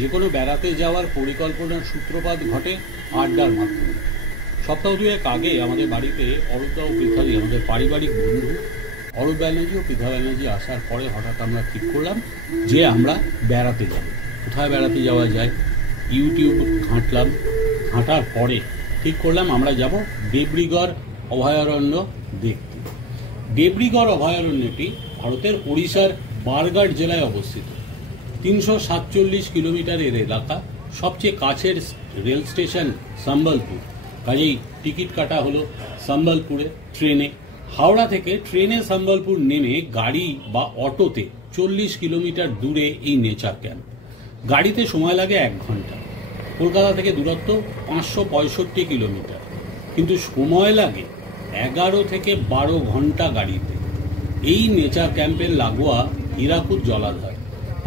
যে কোনো বেড়াতে যাওয়ার পরিকল্পনার সূত্রপাত ঘটে আড্ডার মাধ্যমে। সপ্তাহ দুয়েক আগে আমাদের বাড়িতে অরূপদা ও পৃথাদি, আমাদের পারিবারিক বন্ধু অরূপ ব্যানার্জি ও পৃথা ব্যানার্জি আসার পরে হঠাৎ আমরা ঠিক করলাম যে আমরা বেড়াতে যাব। কোথায় বেড়াতে যাওয়া যায় ইউটিউব ঘাঁটলাম, ঘাঁটার পরে ঠিক করলাম আমরা যাব দেবরিগড় অভয়ারণ্য দেখতে। দেবরিগড় অভয়ারণ্যটি ভারতের ওড়িশার বারগড় জেলায় অবস্থিত। 347 কিলোমিটারের এলাকা। সবচেয়ে কাছের রেল স্টেশন সম্বলপুর, কাজেই টিকিট কাটা হলো সম্বলপুরে ট্রেনে। হাওড়া থেকে ট্রেনে সম্বলপুর নেমে গাড়ি বা অটোতে 40 কিলোমিটার দূরে এই নেচার ক্যাম্প। গাড়িতে সময় লাগে 1 ঘন্টা। কলকাতা থেকে দূরত্ব 565 কিলোমিটার, কিন্তু সময় লাগে 11 থেকে 12 ঘন্টা গাড়িতে। এই নেচার ক্যাম্পের লাগোয়া হীরাকুদ জলাধার,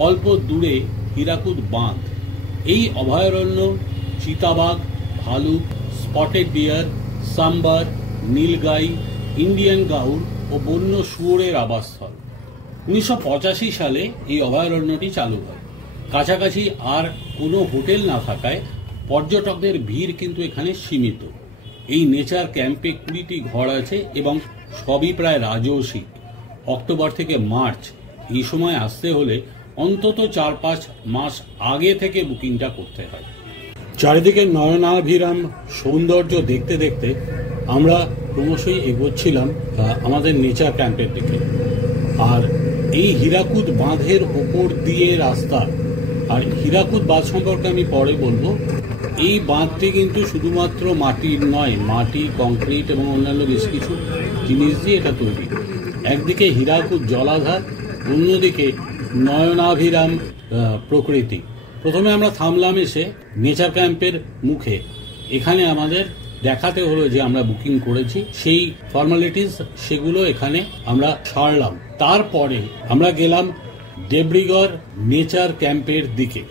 অল্প দূরে হীরাকুদ বাঁধ। এই অভয়ারণ্য চিতাবাঘ, ভালুক, spotted deer, sambar, nilgai, Indian gaur ও বন্য শুয়োরের আবাসস্থল। 1985 সালে এই অভয়ারণ্যটি চালু হয়। কাছাকাছি আর কোনো হোটেল না থাকায় পর্যটকদের ভিড় কিন্তু এখানে সীমিত। এই নেচার ক্যাম্পে 20টি ঘর আছে এবং সবই প্রায় রাজস্বিক। অক্টোবর থেকে মার্চ এই সময় আসতে হলে অন্তত 4-5 মাস আগে থেকে বুকিংটা করতে হয়। চারিদিকে নয়নাভিরাম সৌন্দর্য দেখতে দেখতে আমরা ক্রমশই এগোচ্ছিলাম আমাদের নেচার ক্যাম্পের দিকে। আর এই হীরাকুদ বাঁধের ওপর দিয়ে রাস্তা, আর হীরাকুদ বাঁধ সম্পর্কে আমি পরে বলবো। এই বাঁধটি কিন্তু শুধুমাত্র মাটির নয়, মাটি, কংক্রিট এবং অন্যান্য বেশ কিছু জিনিস দিয়ে এটা তৈরি। একদিকে হীরাকুদ জলাধার, অন্যদিকে নয়নাভিরাম প্রকৃতি। প্রথমে আমরা থামলাম এসে নেচার ক্যাম্পের মুখে। এখানে আমাদের দেখাতে হলো যে আমরা বুকিং করেছি, সেই ফর্মালিটিস সেগুলো এখানে আমরা সারলাম। তারপরে আমরা গেলাম দেবরিগড় নেচার ক্যাম্পের দিকে।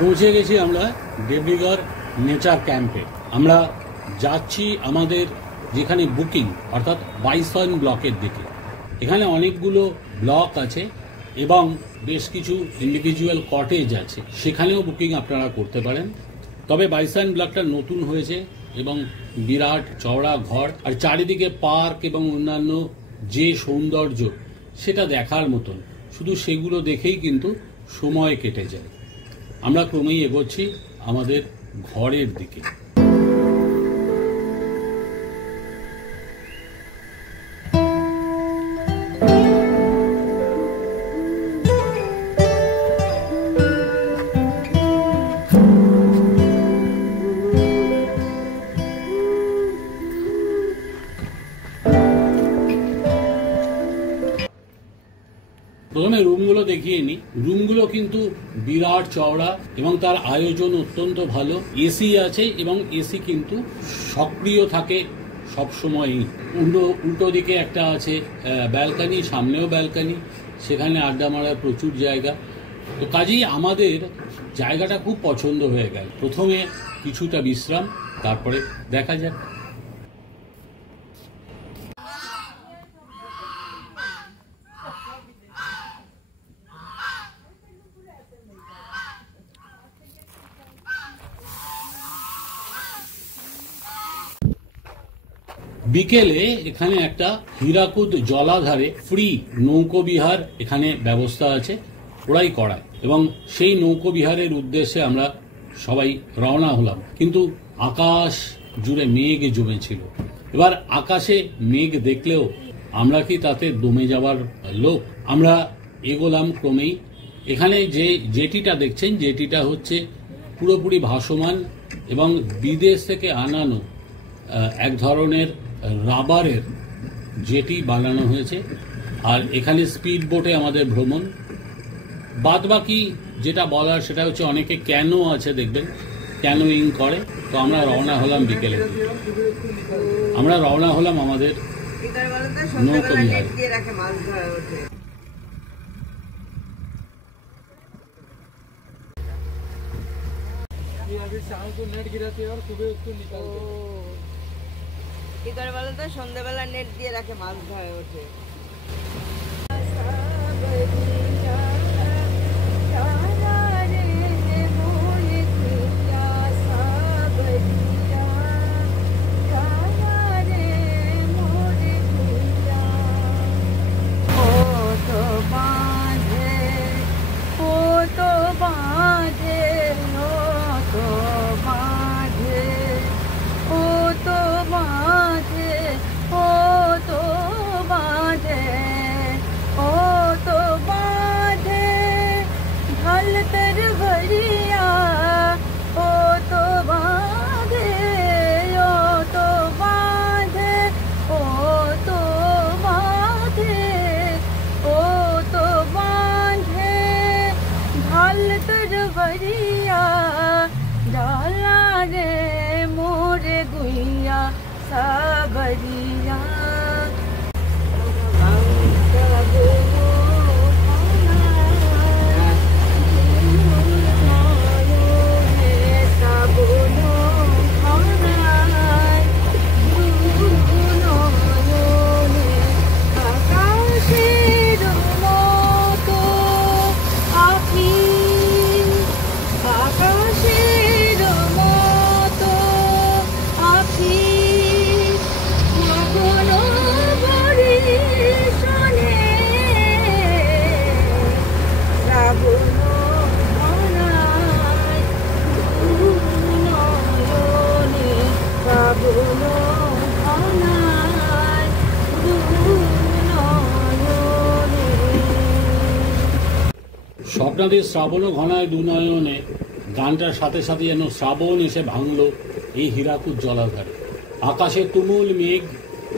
পৌঁছে গেছি আমরা দেবরিগড় নেচার ক্যাম্পে। আমরা যাচ্ছি আমাদের যেখানে বুকিং, অর্থাৎ বাইসন ব্লকের দিকে। এখানে অনেকগুলো ব্লক আছে এবং বেশ কিছু ইন্ডিভিজুয়াল কটেজ আছে, সেখানেও বুকিং আপনারা করতে পারেন। তবে বাইসন ব্লকটা নতুন হয়েছে এবং বিরাট চওড়া ঘর, আর চারিদিকে পার্ক এবং অন্যান্য যে সৌন্দর্য সেটা দেখার মতন। শুধু সেগুলো দেখেই কিন্তু সময় কেটে যায়। আমরা ক্রমেই এগোচ্ছি আমাদের ঘরের দিকে। প্রথমে রুমগুলো দেখিয়ে নি। রুমগুলো কিন্তু বিরাট চওড়া এবং তার আয়োজন অত্যন্ত ভালো। এসি আছে এবং এসি কিন্তু সক্রিয় থাকে সবসময়ই। উল্টো দিকে একটা আছে ব্যালকানি, সামনেও ব্যালকানি, সেখানে আড্ডা মারার প্রচুর জায়গা। তো কাজেই আমাদের জায়গাটা খুব পছন্দ হয়ে গেল। প্রথমে কিছুটা বিশ্রাম, তারপরে দেখা যাক। বিকেলে এখানে একটা হীরাকুদ জলাধারে ফ্রি নৌকো বিহার এখানে ব্যবস্থা আছে, ওরাই করায়, এবং সেই নৌকো বিহারের উদ্দেশ্যে আমরা সবাই রওনা হলাম। কিন্তু আকাশ জুড়ে মেঘ জমেছিল। এবার আকাশে মেঘ দেখলেও আমরা কি তাতে দমে যাবার লোক? আমরা এগোলাম ক্রমেই। এখানে যে জেটিটা দেখছেন, জেটিটা হচ্ছে পুরোপুরি ভাসমান এবং বিদেশ থেকে আনানো এক ধরনের রাবারের জেটি বানানো হয়েছে। আর এখানে স্পিড বোটে আমাদের ভ্রমণ। বাদ বাকি যেটা বলার সেটা হচ্ছে অনেকে ক্যানো আছে দেখবেন, ক্যানোইং করে। তো আমরা রওনা হলাম বিকেলে, আমরা রওনা হলাম আমাদের নৌকো বিহারে। ইদার বেলা তো সন্ধ্যাবেলা নেট দিয়ে রাখে, মাছ ধরে ওঠে। साबरिया স্বপ্নাদের শ্রাবণ ঘনায় দু নয়নে গানটার সাথে সাথে যেন শ্রাবণ এসে ভাঙল এই হীরাকুদ জলাধারে। আকাশে তুমুল মেঘ,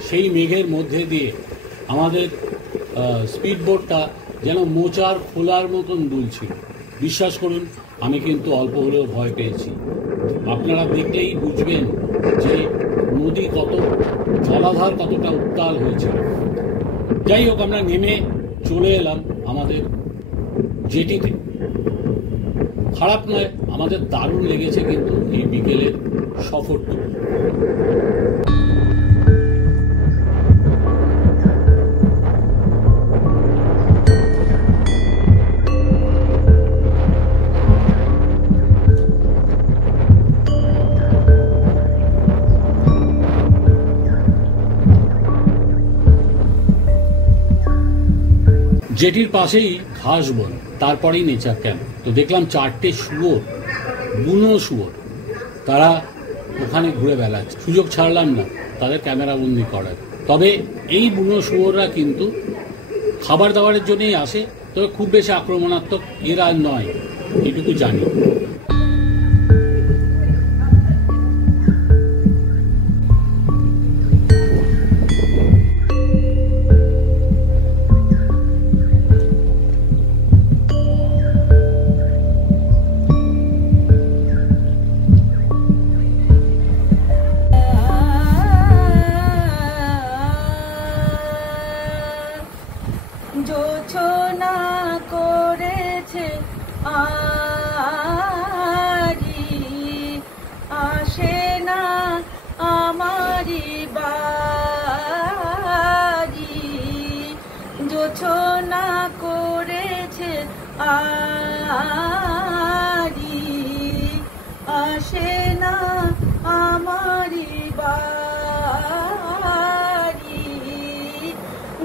সেই মেঘের মধ্যে দিয়ে আমাদের স্পিডবোটটা যেন মোচার খোলার মতন দুলছিল। বিশ্বাস করুন, আমি কিন্তু অল্প হলেও ভয় পেয়েছি। আপনারা দেখলেই বুঝবেন যে নদী কত, জলাধার কতটা উত্তাল হয়েছিল। যাই হোক, আমরা নেমে চলে এলাম আমাদের জেটিতে। খারাপ নয়, আমাদের দারুণ লেগেছে কিন্তু এই বিকেলের সফরটুকু। জেটির পাশেই ঘাস বন, তারপরেই নেচার ক্যাম্প। তো দেখলাম 4টে শুয়োর, বুনো শুয়োর, তারা ওখানে ঘুরে বেড়াচ্ছে। সুযোগ ছাড়লাম না তাদের ক্যামেরা বন্দি করার। তবে এই বুনো শুয়োররা কিন্তু খাবার দাবারের জন্যই আসে, তবে খুব বেশি আক্রমণাত্মক এরা নয়, এটুকু জানি। জোছনা করেছে আরি, আসে না আমারি বাড়ি। জোছনা করেছে আরি, আসে না আমারি বাড়ি।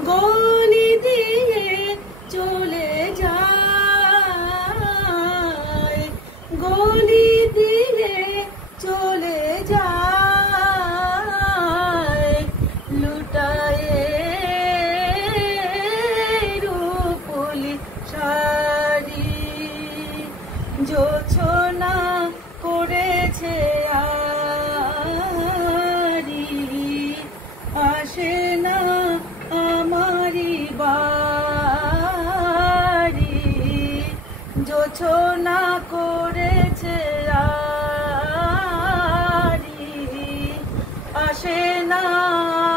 গলি দিয়ে চলে যায়, গলি দিয়ে চলে যায়, লুটায়ে রূপলি শাড়ি। জোছনা করেছে আরি, আসে না আমারি বাড়ি। জোছনা করেছে আড়ি, আসে না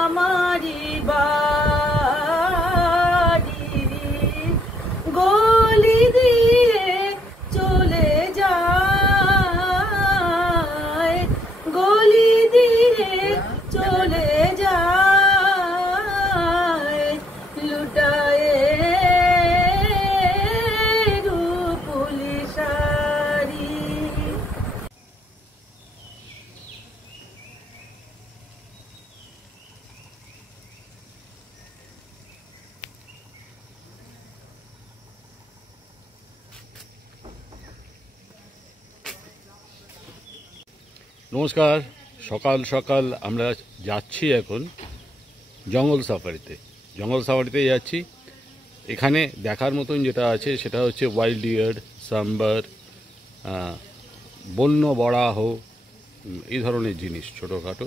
আমারি বাড়ি, গলি দিয়ে চলে যায়, গলি দিয়ে চলে যায়, লুটায়ে রূপলি শাড়ি। নমস্কার, সকাল সকাল আমরা যাচ্ছি এখন জঙ্গল সাফারিতে। জঙ্গল সাফারিতে যাচ্ছি। এখানে দেখার মতন যেটা আছে সেটা হচ্ছে ওয়াইল্ড ডিয়ার, সাম্বার, বন্য বরাহ, এই ধরনের জিনিস, ছোটোখাটো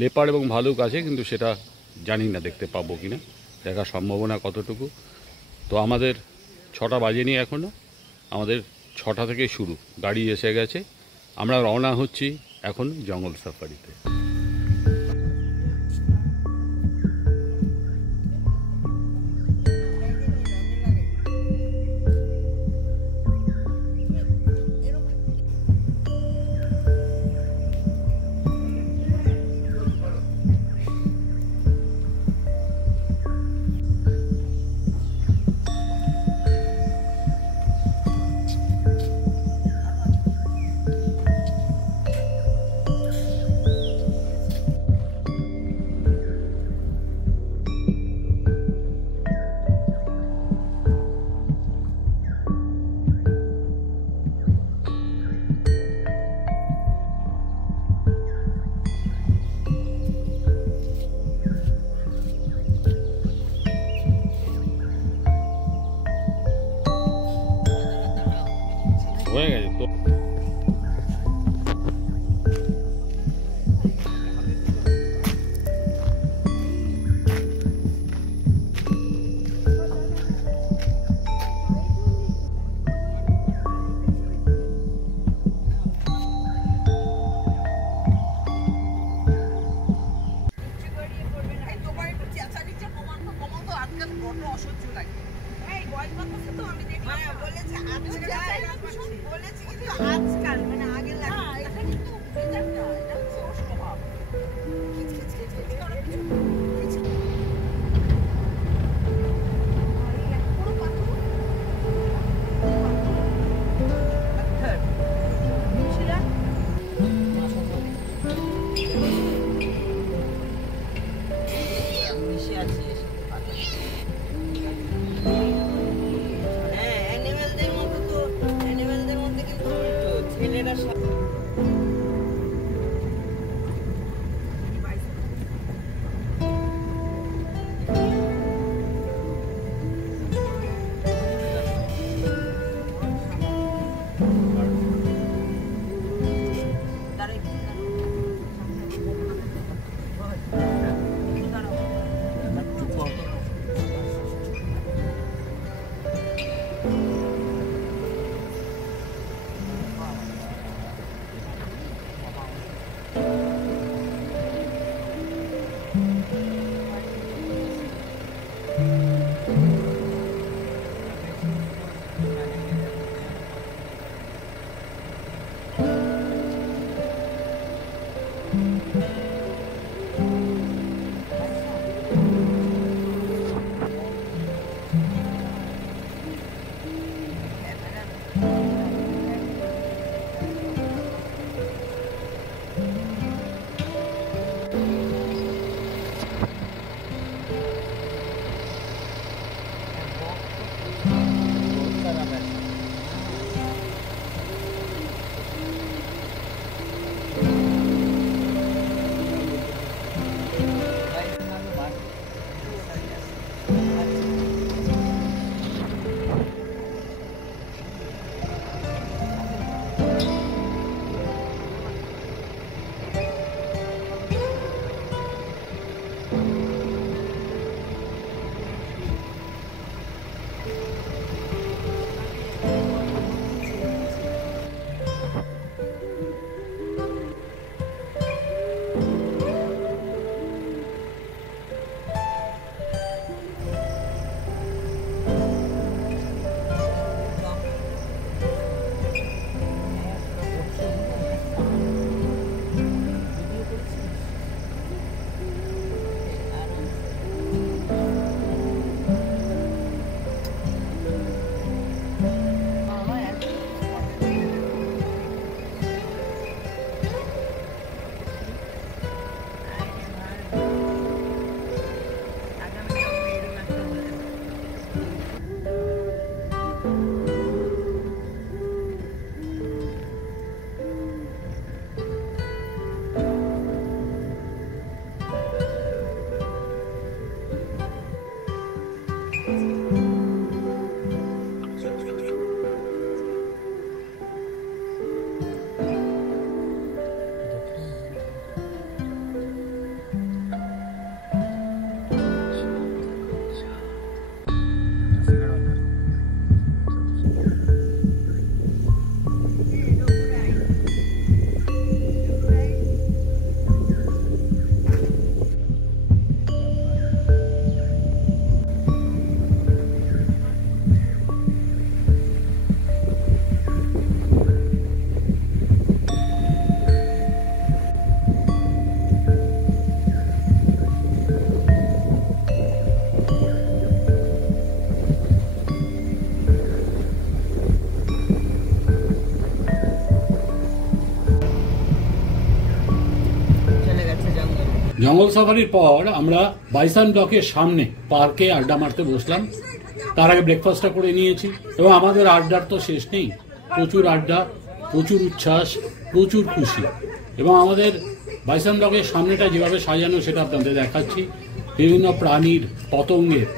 লেপার এবং ভালুক আছে, কিন্তু সেটা জানি না দেখতে পাবো কিনা, দেখার সম্ভাবনা কতটুকু। তো আমাদের 6টা বাজেনি এখনও, আমাদের 6টা থেকে শুরু, গাড়ি এসে গেছে, আমরা রওনা হচ্ছি এখন জঙ্গল সাফারিতে। হয়ে গেছে তো। আজকাল মানে আগে লাগে কিন্তু এটা হচ্ছে অস্বভাব। জঙ্গল সাফারির পর আমরা বাইসান ব্লকের সামনে পার্কে আড্ডা মারতে বসলাম। তার আগে ব্রেকফাস্টটা করে নিয়েছি এবং আমাদের আড্ডার তো শেষ নেই। প্রচুর আড্ডা, প্রচুর উচ্ছ্বাস, প্রচুর খুশি। এবং আমাদের বাইসান ব্লকের সামনেটা যেভাবে সাজানো সেটা আপনাদের দেখাচ্ছি। বিভিন্ন প্রাণীর, পতঙ্গের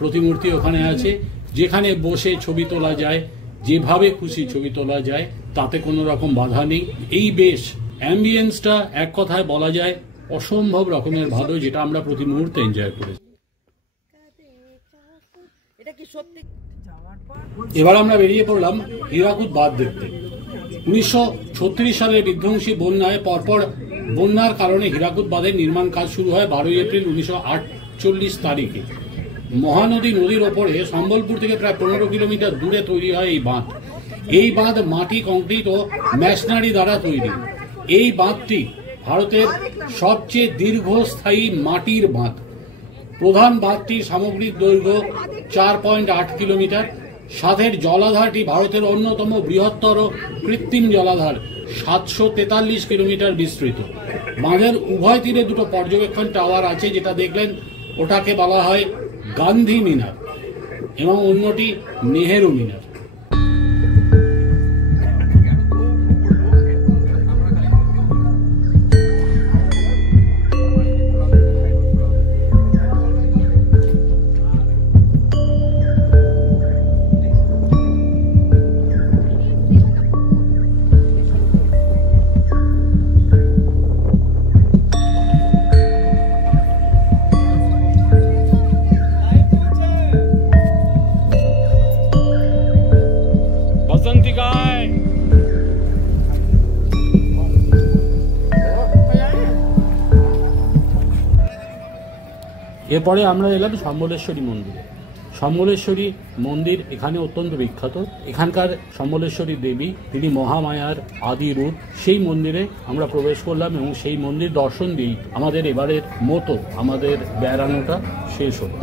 প্রতিমূর্তি ওখানে আছে, যেখানে বসে ছবি তোলা যায়, যেভাবে খুশি ছবি তোলা যায়, তাতে কোনো রকম বাধা নেই। এই বেশ অ্যাম্বিয়েন্সটা এক কথায় বলা যায় অসম্ভব রকমের ভালো, যেটা আমরা প্রতি মুহূর্তে এনজয় করেছি। এবার আমরা বেরিয়ে পড়লাম হীরাকুদ বাঁধ দেখতে। 1936 সালের বিধ্বংসী বন্যায় পরপর বন্যার কারণে হীরাকুদ বাঁধের নির্মাণ কাজ শুরু হয় 12 এপ্রিল 1948 তারিখে। মহানদী নদীর ওপরে সম্বলপুর থেকে প্রায় 15 কিলোমিটার দূরে তৈরি হয় এই বাঁধ। এই বাঁধ মাটি, কংক্রিট ও ম্যাশনারি দ্বারা তৈরি। এই বাঁধটি ভারতের সবচেয়ে দীর্ঘস্থায়ী মাটির বাঁধ। প্রধান বাঁধটির সামগ্রিক দৈর্ঘ্য 4.8 কিলোমিটার। সাথের জলাধারটি ভারতের অন্যতম বৃহত্তর কৃত্রিম জলাধার, 743 কিলোমিটার বিস্তৃত। বাঁধের উভয় তীরে দুটো পর্যবেক্ষণ টাওয়ার আছে, যেটা দেখলেন ওটাকে বলা হয় গান্ধী মিনার এবং অন্যটি নেহেরু মিনার। এরপরে আমরা এলাম সম্বলেশ্বরী মন্দিরে। সম্বলেশ্বরী মন্দির এখানে অত্যন্ত বিখ্যাত। এখানকার সম্বলেশ্বরী দেবী, তিনি মহামায়ার আদি রূপ। সেই মন্দিরে আমরা প্রবেশ করলাম এবং সেই মন্দির দর্শন দিয়েই আমাদের এবারের মতো আমাদের বেড়ানোটা শেষ হলো।